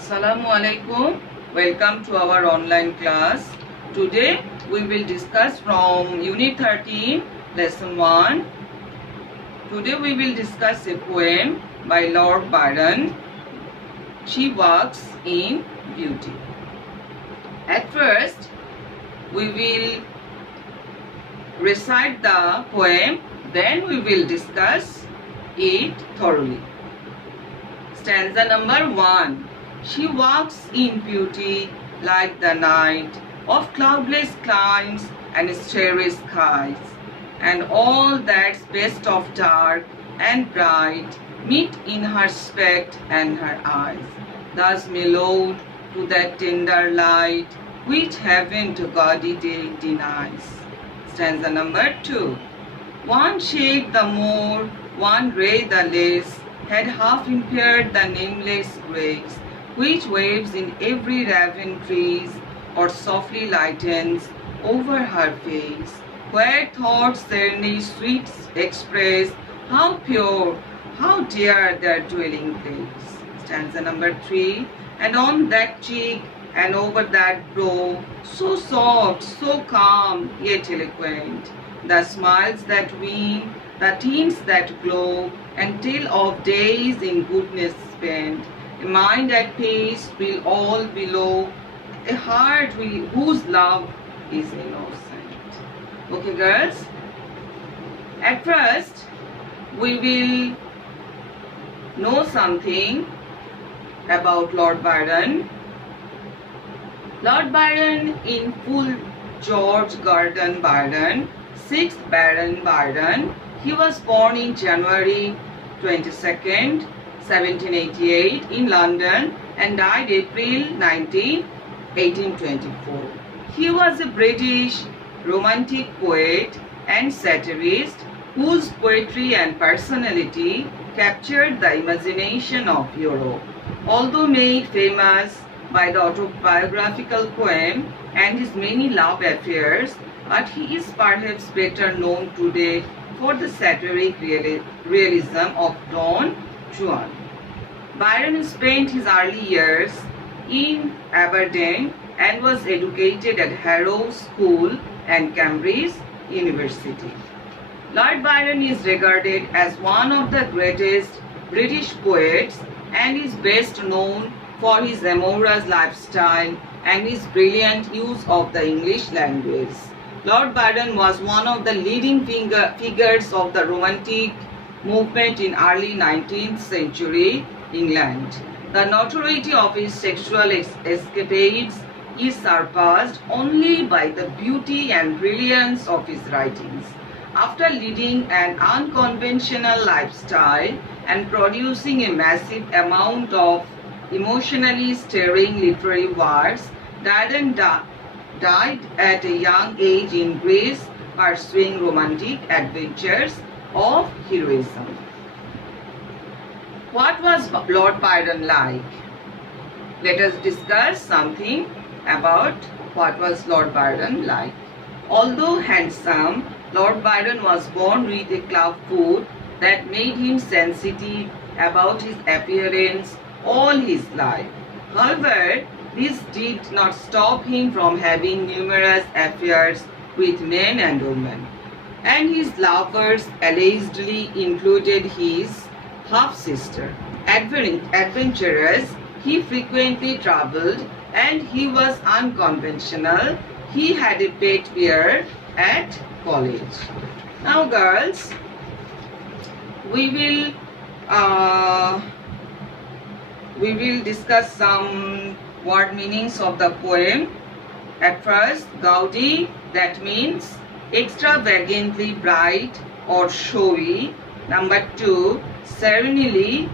Assalamu alaikum. Welcome to our online class. Today we will discuss from Unit 13, Lesson 1. Today we will discuss a poem by Lord Byron. She walks in beauty. At first, we will recite the poem, then we will discuss it thoroughly. Stanza number 1. She walks in beauty like the night of cloudless climes and starry skies, and all that's best of dark and bright meet in her speck and her eyes, thus mellowed to that tender light which heaven to gaudy day denies. Stanza number 2. One shade the more, one ray the less, had half impaired the nameless grace, which waves in every raven trees, or softly lightens over her face, where thoughts serenely sweet express, how pure, how dear their dwelling place. Stanza number 3. And on that cheek and over that brow, so soft, so calm, yet eloquent, the smiles that win, the tints that glow, and tell of days in goodness spent, a mind at peace will all below, a heart whose love is innocent. Okay, girls? At first, we will know something about Lord Byron. Lord Byron in full George Gordon Byron, 6th Baron Byron. He was born in January 22nd, 1788 in London and died April 19, 1824. He was a British romantic poet and satirist whose poetry and personality captured the imagination of Europe. Although made famous by the autobiographical poem and his many love affairs, but he is perhaps better known today for the satiric realism of Don Juan. Byron spent his early years in Aberdeen and was educated at Harrow School and Cambridge University. Lord Byron is regarded as one of the greatest British poets and is best known for his amorous lifestyle and his brilliant use of the English language. Lord Byron was one of the leading figures of the Romantic movement in early 19th century England. The notoriety of his sexual escapades is surpassed only by the beauty and brilliance of his writings. After leading an unconventional lifestyle and producing a massive amount of emotionally stirring literary works, Byron died at a young age in Greece, pursuing romantic adventures of heroism. What was Lord Byron like? Let us discuss something about what was Lord Byron like. Although handsome, Lord Byron was born with a club foot that made him sensitive about his appearance all his life. However, this did not stop him from having numerous affairs with men and women, and his lovers allegedly included his half-sister. Adventurous, he frequently traveled and he was unconventional. He had a pet bear at college. Now girls, we will discuss some word meanings of the poem. At first, gaudy, that means extravagantly bright or showy. Number 2, serenely,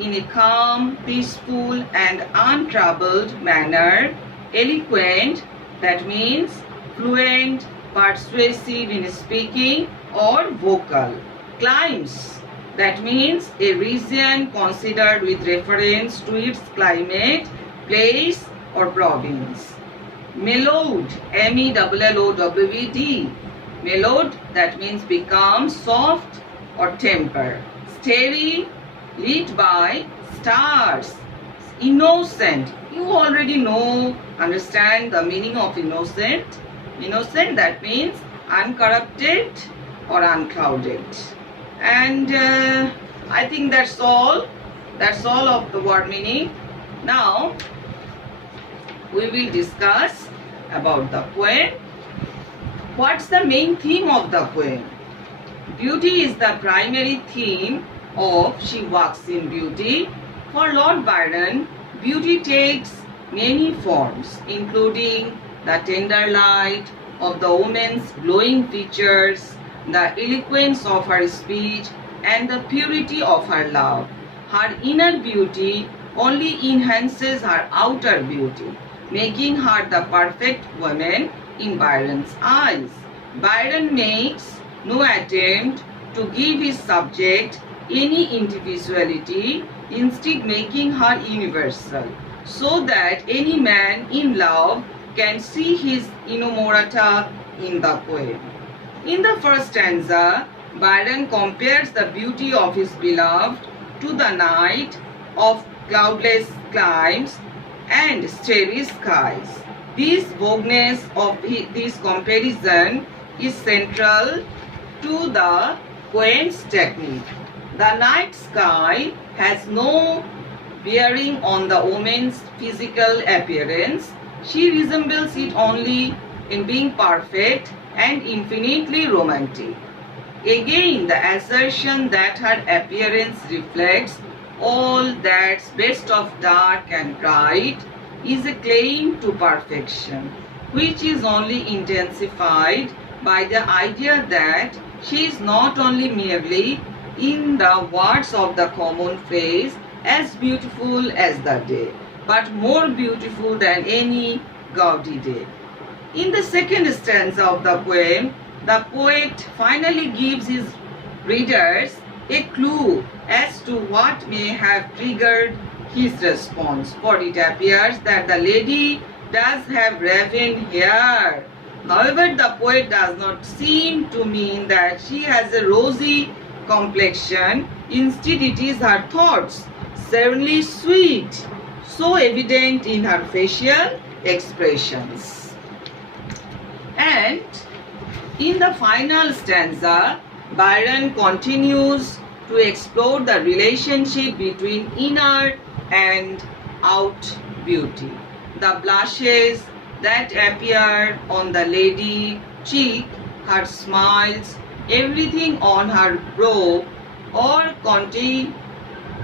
in a calm, peaceful and untroubled manner. Eloquent, that means fluent, persuasive in speaking or vocal. Climes, that means a region considered with reference to its climate, place or province. Mellowed, M-E-L-L-O-W-E-D. Mellowed, that means become soft or temper. Starry, lit by stars. innocent. You already know, understand the meaning of innocent. Innocent, that means uncorrupted or unclouded. And I think that's all of the word meaning. Now we will discuss about the poem. What's the main theme of the poem? Beauty is the primary theme of She Walks in Beauty. For Lord Byron, beauty takes many forms, including the tender light of the woman's glowing features, the eloquence of her speech, and the purity of her love. Her inner beauty only enhances her outer beauty, making her the perfect woman in Byron's eyes. Byron makes no attempt to give his subject any individuality, instead making her universal, so that any man in love can see his inamorata in the poem. In the first stanza, Byron compares the beauty of his beloved to the night of cloudless climes and starry skies. This vagueness of this comparison is central to the poem's technique. The night sky has no bearing on the woman's physical appearance. She resembles it only in being perfect and infinitely romantic. Again, the assertion that her appearance reflects all that's best of dark and bright is a claim to perfection, which is only intensified by the idea that she is not only merely, in the words of the common phrase, as beautiful as the day, but more beautiful than any gaudy day. In the second stanza of the poem, the poet finally gives his readers a clue as to what may have triggered his response, for it appears that the lady does have raven hair. However, the poet does not seem to mean that she has a rosy complexion. Instead, it is her thoughts, serenely sweet, so evident in her facial expressions. And in the final stanza, Byron continues to explore the relationship between inner and out beauty. The blushes that appear on the lady cheek, her smiles, everything on her brow or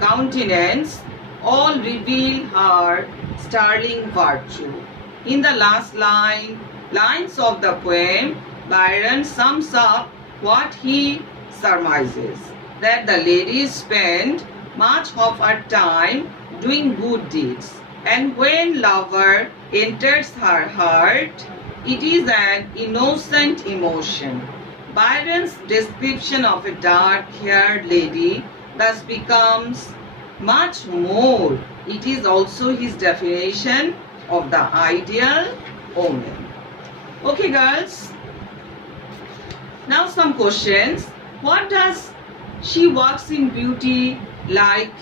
countenance, all reveal her sterling virtue. In the last lines of the poem, Byron sums up what he surmises, that the ladies spend much of her time doing good deeds, and when lover enters her heart, it is an innocent emotion. Byron's description of a dark-haired lady thus becomes much more. It is also his definition of the ideal woman. Okay, girls. Now some questions. What does She Walks in Beauty like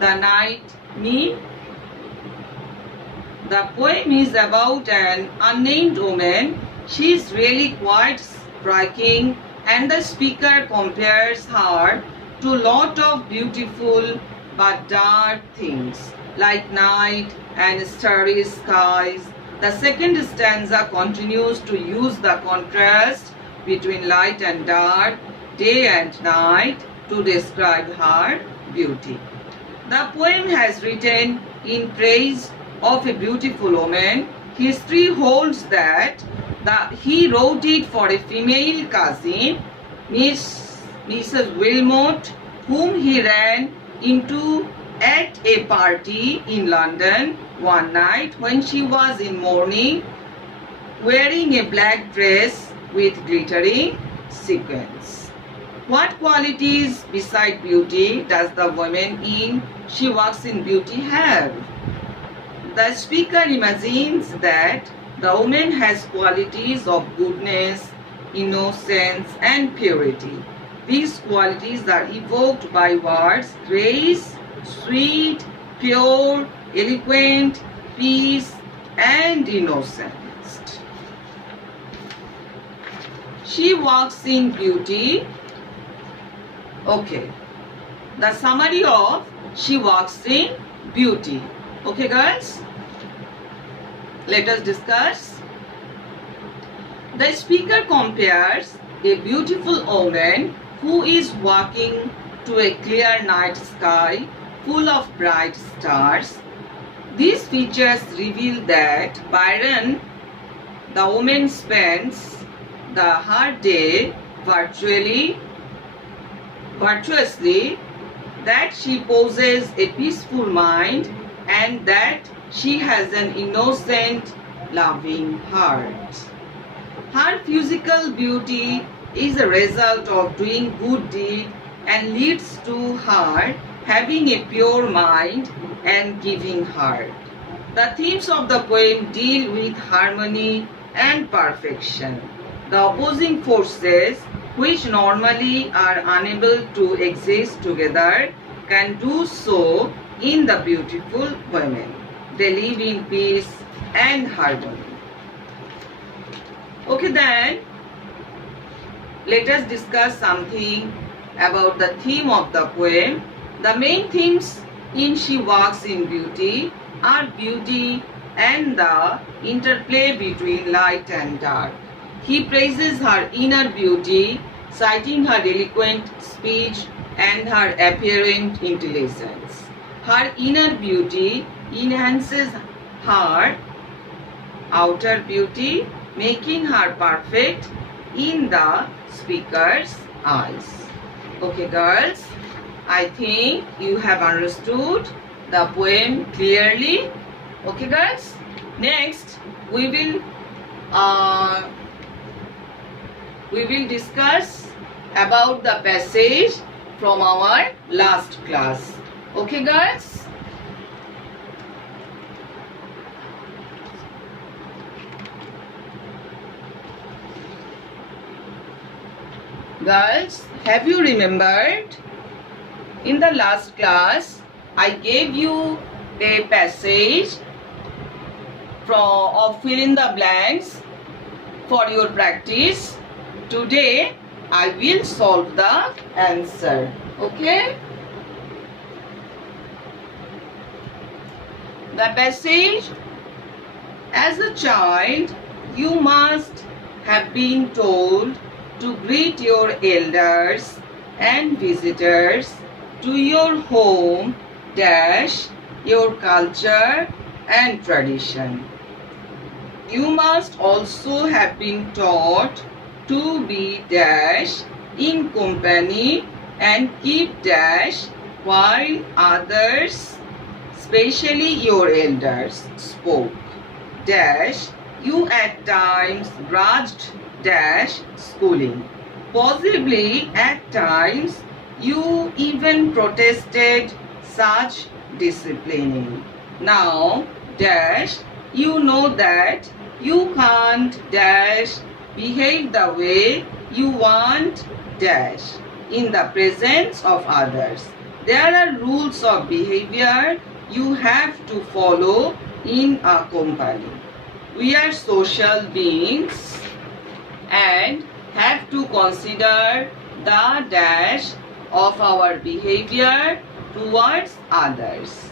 the night mean? The poem is about an unnamed woman. She is really quite striking, and the speaker compares her to a lot of beautiful but dark things like night and starry skies. The second stanza continues to use the contrast between light and dark, day and night, to describe her beauty. The poem has written in praise of a beautiful woman. History holds that he wrote it for a female cousin, Mrs. Wilmot, whom he ran into at a party in London one night when she was in mourning, wearing a black dress with glittering sequins. What qualities beside beauty does the woman in She Walks in Beauty have? The speaker imagines that the woman has qualities of goodness, innocence, and purity. These qualities are evoked by words grace, sweet, pure, eloquent, peace, and innocence. She walks in beauty. Okay. The summary of she walks in beauty. Okay, girls? Let us discuss. The speaker compares a beautiful woman who is walking to a clear night sky full of bright stars. These features reveal that Byron, the woman, spends her day virtuously, that she possesses a peaceful mind and that she has an innocent, loving heart. Her physical beauty is a result of doing good deed and leads to her having a pure mind and giving heart. The themes of the poem deal with harmony and perfection. The opposing forces, which normally are unable to exist together, can do so in the beautiful women. They live in peace and harmony. Okay, then let us discuss something about the theme of the poem. The main themes in She Walks in Beauty are beauty and the interplay between light and dark. He praises her inner beauty, citing her eloquent speech and her apparent intelligence. Her inner beauty enhances her outer beauty, making her perfect in the speaker's eyes. Okay, girls, I think you have understood the poem clearly. Okay, girls, next we will discuss about the passage from our last class. Okay, girls? Girls, have you remembered? In the last class, I gave you a passage of fill in the blanks for your practice. Today, I will solve the answer. Okay? The passage: as a child, you must have been told to greet your elders and visitors to your home dash your culture and tradition. You must also have been taught to be dash in company and keep dash while others, especially your elders, spoke. Dash, you at times grudged dash schooling. Possibly at times you even protested such disciplining. Now dash, you know that you can't dash behave the way you want dash in the presence of others. There are rules of behavior you have to follow in a company. We are social beings and have to consider the dash of our behavior towards others.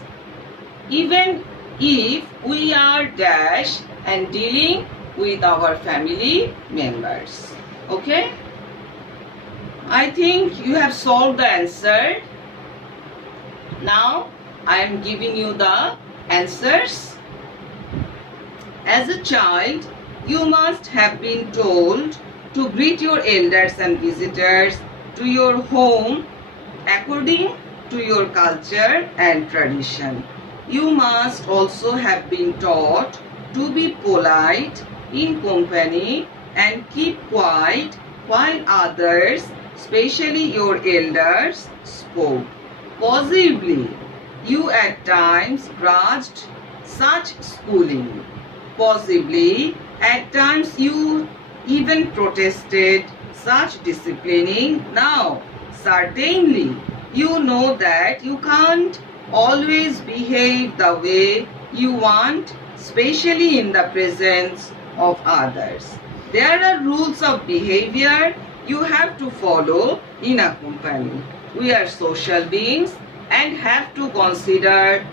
Even if we are dash and dealing with our family members. Okay? I think you have solved the answer. Now I am giving you the answers. As a child, you must have been told to greet your elders and visitors to your home according to your culture and tradition. You must also have been taught to be polite in company and keep quiet while others, especially your elders, spoke. Possibly, you at times grudged such schooling. Possibly, at times you even protested such disciplining. Now, certainly, you know that you can't Always behave the way you want, especially in the presence of others. There are rules of behavior you have to follow in a company. We are social beings and have to consider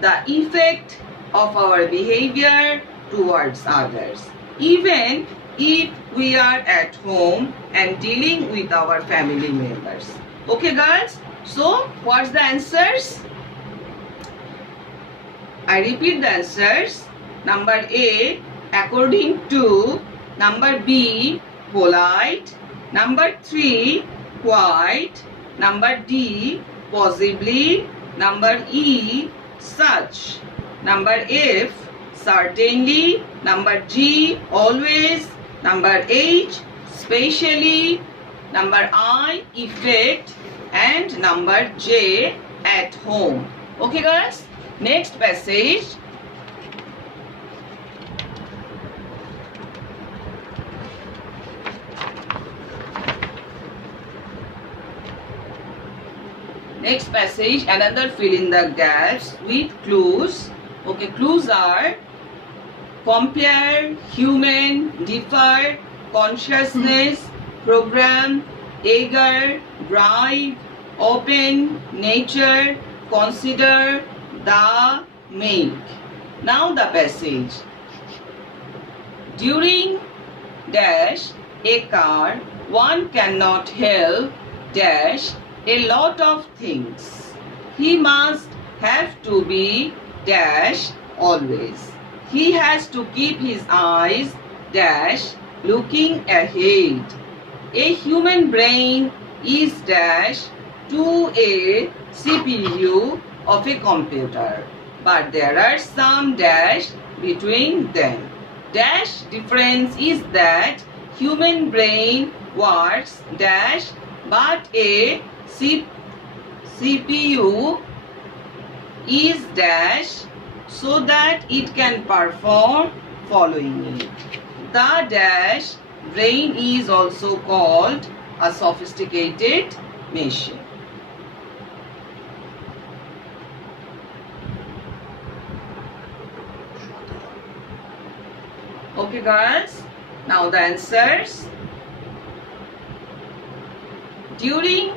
the effect of our behavior towards others, even if we are at home and dealing with our family members. Okay, girls? So, what's the answers? I repeat the answers. Number A, according to. Number B, polite. Number 3, quite. Number D, possibly. Number E, such. Number F, certainly. Number G, always. Number H, specially. Number I, effect. And number J, at home. Okay, guys? Next passage. Next passage, another fill in the gaps with clues. Okay, clues are compare, human, differ, consciousness, program, eager, bribe, open, nature, consider, the, make. Now the passage. During dash a car, one cannot help dash a lot of things. He must have to be dash always. He has to keep his eyes dash looking ahead. A human brain is dash to a CPU of a computer, but there are some dash between them. Dash difference is that human brain works dash, but a CPU is dash so that it can perform following it. The dash brain is also called a sophisticated machine. Okay, girls, now the answers. During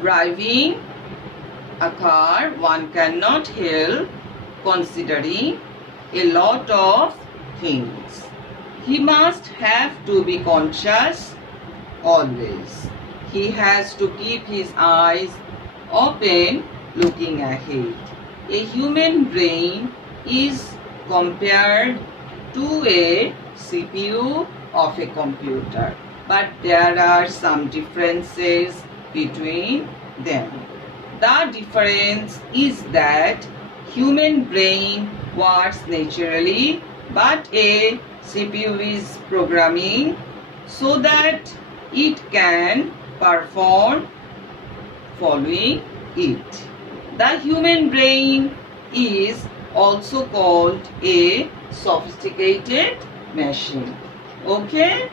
driving a car, one cannot help considering a lot of things. He must have to be conscious always. He has to keep his eyes open looking ahead. A human brain is compared to a CPU of a computer, but there are some differences between them. The difference is that human brain works naturally, but a CPU is programming so that it can perform following it. The human brain is also called a sophisticated machine. Okay?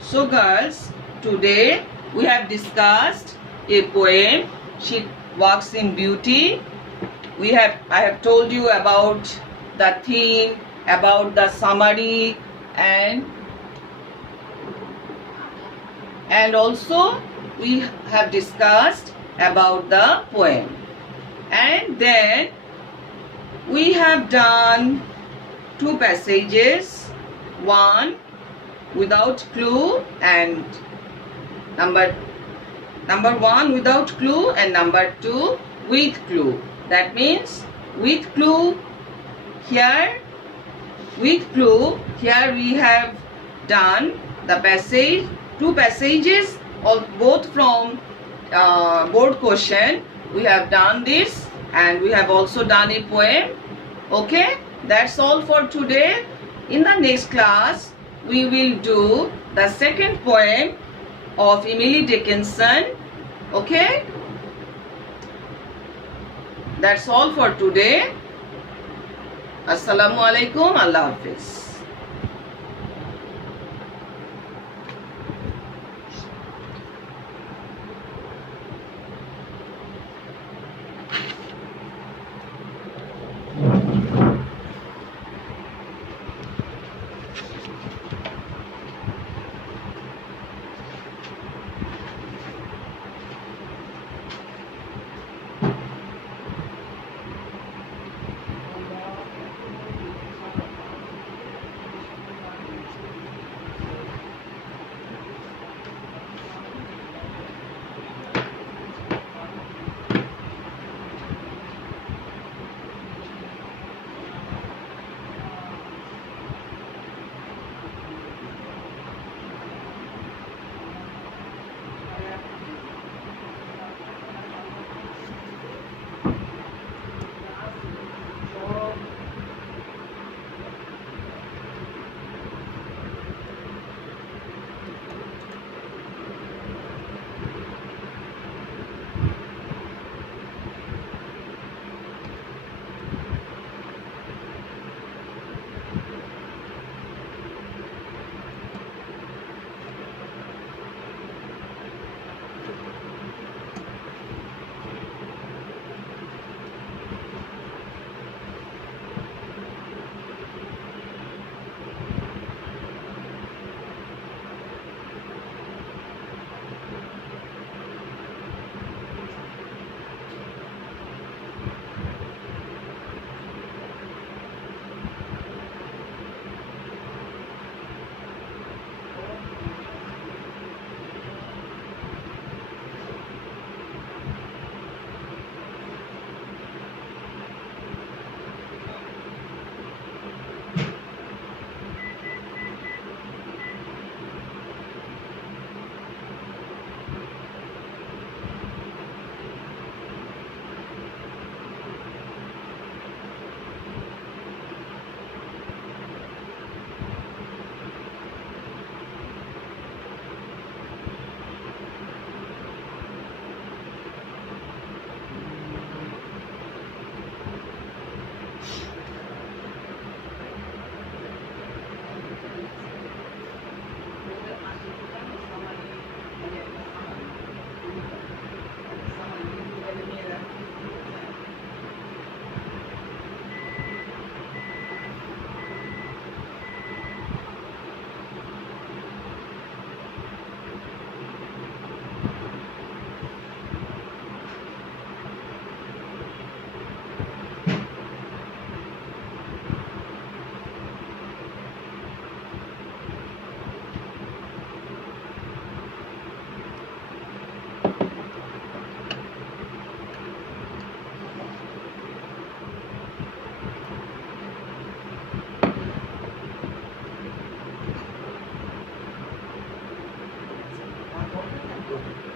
So girls, today we have discussed a poem, She Walks in Beauty. I have told you about the theme, about the summary, and also we have discussed about the poem. And then we have done two passages, one without clue and number one without clue and number two with clue. That means with clue here we have done the passage, two passages of both from board question. We have done this and we have also done a poem. Okay, that's all for today. In the next class we will do the second poem of Emily Dickinson. Okay, that's all for today. Assalamu alaikum. Allah Hafiz. দেখো।